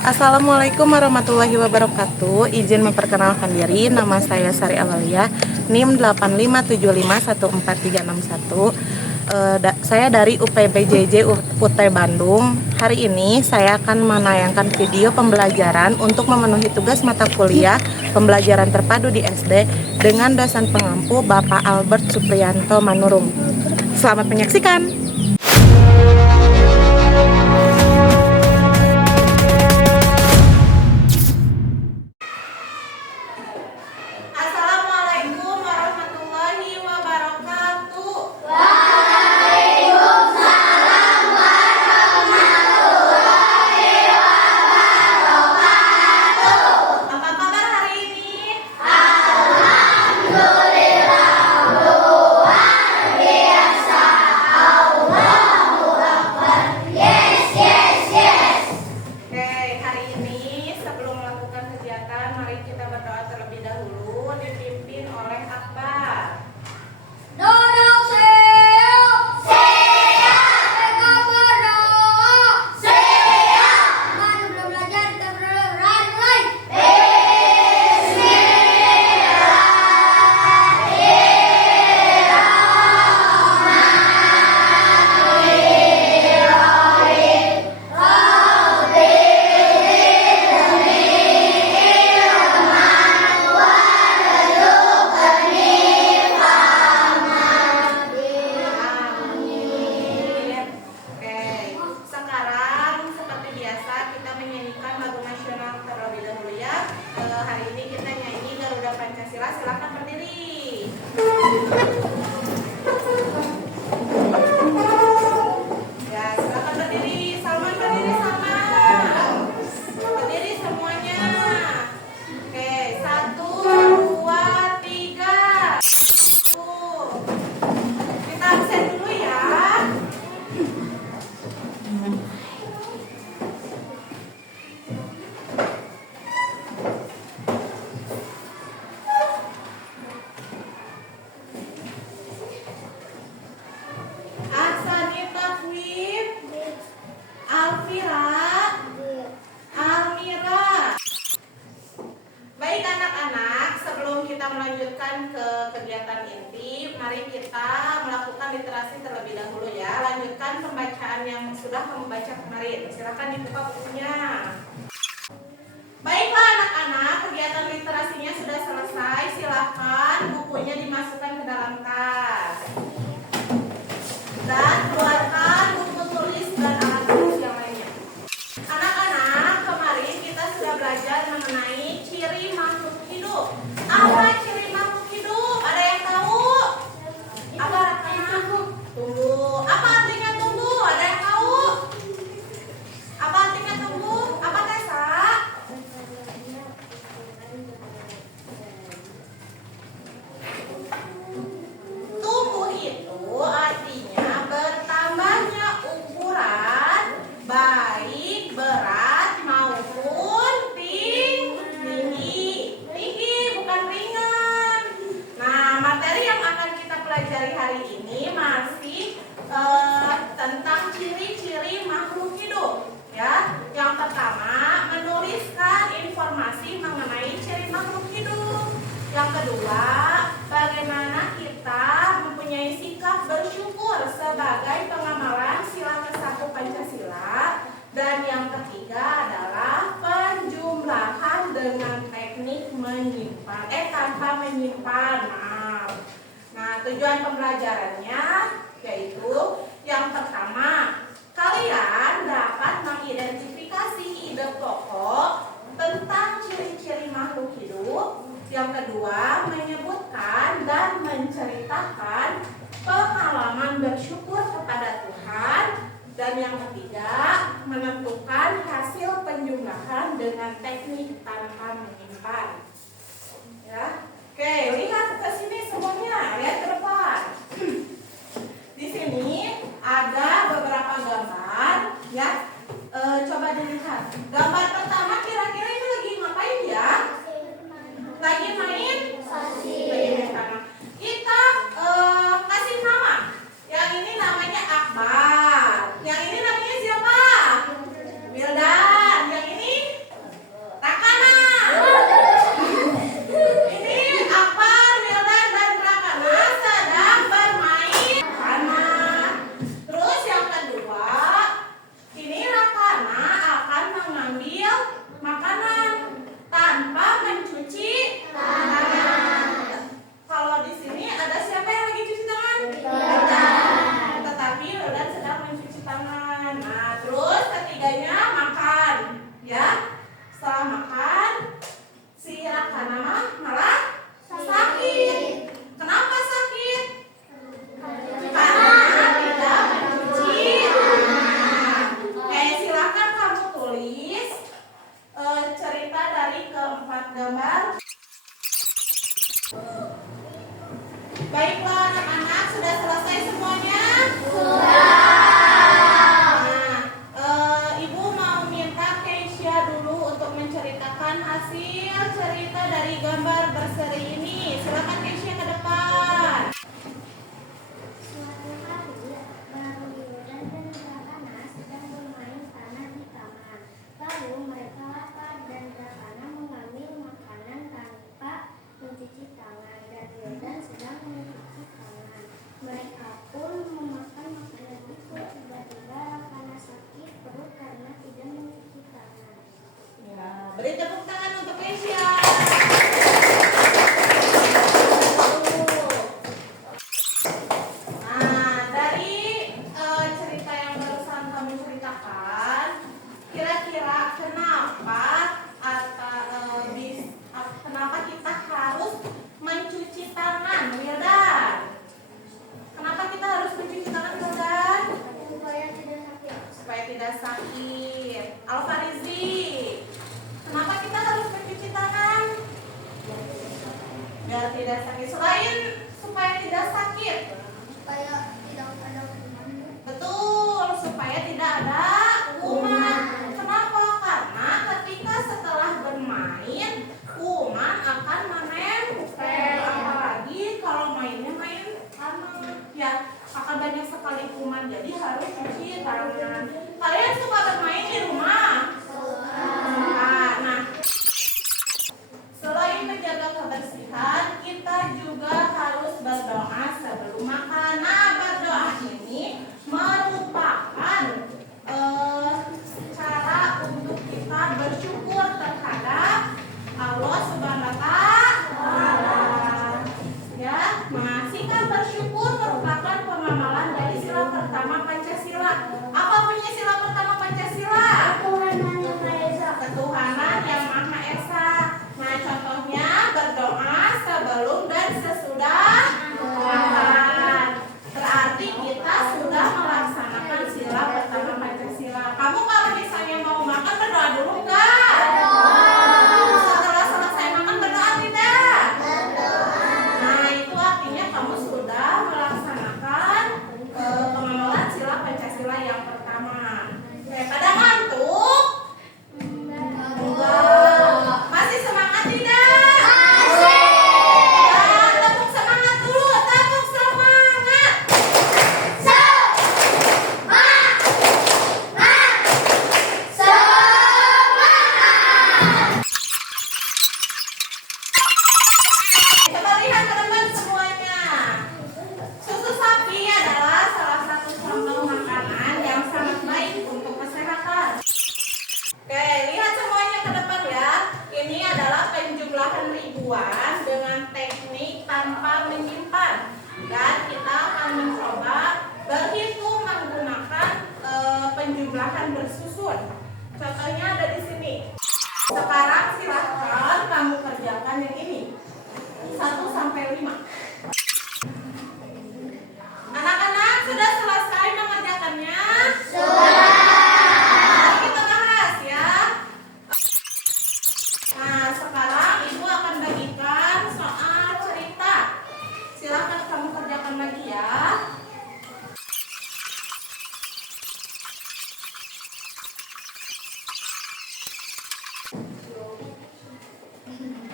Assalamualaikum warahmatullahi wabarakatuh. Izin memperkenalkan diri, nama saya Sari Amalia, NIM 85751431. Saya dari UPBJJ UT Bandung. Hari ini saya akan menayangkan video pembelajaran untuk memenuhi tugas mata kuliah pembelajaran terpadu di SD dengan dosen pengampu Bapak Albert Supriyanto Manurung. Selamat menyaksikan. Assalamualaikum warahmatullahi wabarakatuh. Apa kabar hari ini? Oke, hari ini sebelum melakukan kegiatan, mari kita berdoa terlebih dahulu dipimpin oleh Akbar. Oke, sekarang seperti biasa kita menyanyikan lagu nasional terlebih dahulu ya. Hari ini kita nyanyi Garuda Pancasila. Silakan berdiri. Ya, silakan berdiri. Salman berdiri sama. Berdiri semuanya. Oke, 1, 2, 3. Kita absen dulu ya. Ahsani Takwib, Alfira, Almira. Baik anak-anak, sebelum kita melanjutkan ke kegiatan inti, mari kita melakukan literasi terlebih dahulu ya. Lanjutkan pembacaan yang sudah kamu baca kemarin. Silakan dibuka bukunya. Baiklah anak-anak, kegiatan literasinya sudah selesai. Silakan bukunya dimasukkan ke dalam tas. Dan keluarkan buku tulis dan alat tulis yang lainnya. Anak-anak, kemarin kita sudah belajar mengenai ciri makhluk hidup. Apa ciri makhluk hidup? Ada yang tahu? Apa artinya? Tumbuh. Apa artinya tumbuh? Ada yang tahu? Apa artinya tumbuh? Apa Tessa? Tumbuh itu artinya bertambahnya ukuran, baik berat maupun tinggi. Tinggi bukan ringan. Nah, materi yang akan kita pelajari hari ini masih tentang ciri-ciri makhluk hidup. Ya, yang pertama menuliskan informasi mengenai ciri makhluk hidup. Yang kedua, bagaimana kita mempunyai sikap bersyukur sebagai pengamalan sila ke-1 Pancasila. Dan yang ketiga adalah penjumlahan dengan teknik menyimpan, tanpa menyimpan, maaf. Nah, tujuan pembelajarannya yaitu yang pertama, kalian dapat mengidentifikasi ide pokok tentang ciri-ciri makhluk hidup. Yang kedua, menyebutkan dan menceritakan pengalaman bersyukur kepada Tuhan. Dan yang ketiga, menentukan hasil penjumlahan dengan teknik tanpa menyimpan. Ya. Oke, lihat ke sini semuanya, lihat ke depan. Di sini ada beberapa gambar, ya. Coba dilihat. Gambar pertama kira-kira ini lagi ngapain ya? Lagi main? Lagi main tanah. Kita kasih nama. Yang ini namanya Akbar. Yang ini namanya siapa? Wildan. Yang ini kita dari gambar berseri ini? Silakan Keisha ke depan. Suatu hari, Baru dan Drakana sedang bermain tanah di taman. Lalu mereka lapar dan Drakana mengambil makanan tanpa mencuci tangan. Dan Wildan sedang mencuci tangan. Mereka pun memakan makanan itu. Tiba-tiba Drakana sakit perut karena tidak mencuci tangan. Ya, beri tepuk tangan untuk Keisha. Nah, dari cerita yang barusan kamu ceritakan, kira-kira kenapa kita harus mencuci tangan, Wildan? Kenapa kita harus mencuci tangan, Wildan? Supaya tidak sakit. Supaya tidak sakit. Alfarizi, kenapa kita harus mencuci tangan? Biar tidak sakit. Selain supaya tidak sakit, Supaya tidak ada kuman. betul, supaya tidak ada kuman. Kenapa? Karena ketika setelah bermain, kuman akan menempel. Apalagi kalau mainnya main tanah, ya akan banyak sekali kuman. Jadi harus cuci tangan. Kalian suka bermain di rumah? Nah, selain menjaga kebersihan, kita juga harus berdoa sebelum makan. Nah, berdoa ini merupakan cara untuk kita bersyukur terhadap Allah Subhanahu wa Ta'ala. Ya, nah, sikap bersyukur merupakan pengamalan dari sila pertama Pancasila. Apa punya sila pertama Pancasila? Ketuhanan yang Maha Esa. Ketuhanan yang Maha Esa. Nah, contohnya berdoa sebelum dan sesudah makan. Berarti kita sudah melaksanakan sila pertama Pancasila. Kamu kalau misalnya mau makan berdoa dulu enggak? Setelah selesai makan berdoa tidak? Nah, itu artinya kamu sudah melaksanakan pengamalan sila Pancasila yang pertama. Oke, pada ngantuk? Enggak. Masih semangat tidak? Ya, tepuk semangat dulu, tepuk semangat. Coba lihat teman-teman semuanya. Susu sapi adalah salah satu contoh makanan yang sangat baik untuk kesehatan. Oke, lihat semuanya ke depan ya. Ini adalah penjumlahan ribuan dengan teknik tanpa menyimpan. Dan kita akan mencoba berhitung menggunakan penjumlahan bersusun. Contohnya ada di sini. Sekarang silahkan kamu kerjakan yang ini. 1 sampai 5. Anak-anak sudah selesai mengerjakannya? Sudah. Kita bahas ya. Nah, sekarang Ibu akan bagikan soal cerita. Silakan kamu kerjakan lagi ya.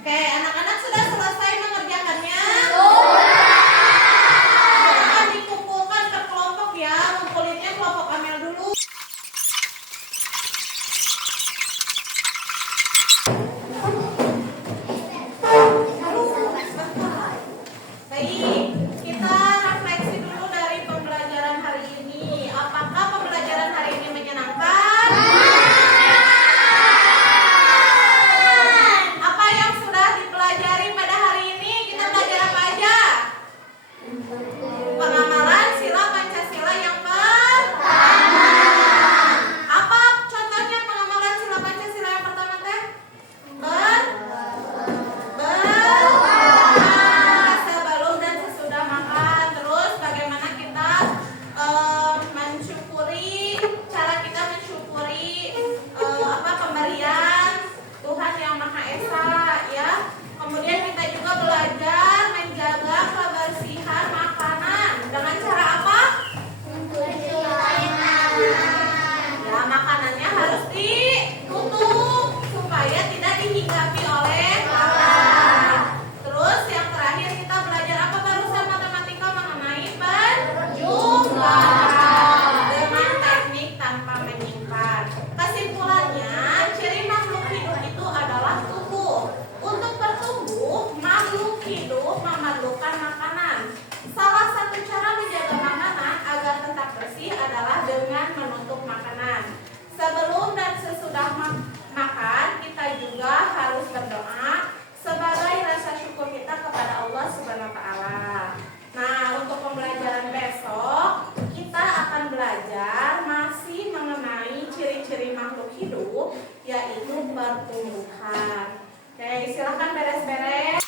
Oke, anak-anak sudah selesai mengerjakannya? Akan dikumpulkan ke kelompok ya. Ngumpulinnya kelompok Amel dulu. Baik, kita refleksi dulu dari pembelajaran hari ini. Apakah pembelajaran hari ini menyenangkan? Apa yang sudah dipelajari pada hari ini? Kita belajar apa aja? Pengamalan sila Pancasila yang pertama. Apa contohnya pengamalan sila Pancasila yang pertama teh? sudah makan, kita juga harus berdoa sebagai rasa syukur kita kepada Allah Subhanahu wa taala. Nah, untuk pembelajaran besok kita akan belajar masih mengenai ciri-ciri makhluk hidup, yaitu pertumbuhan. Oke, silakan beres-beres.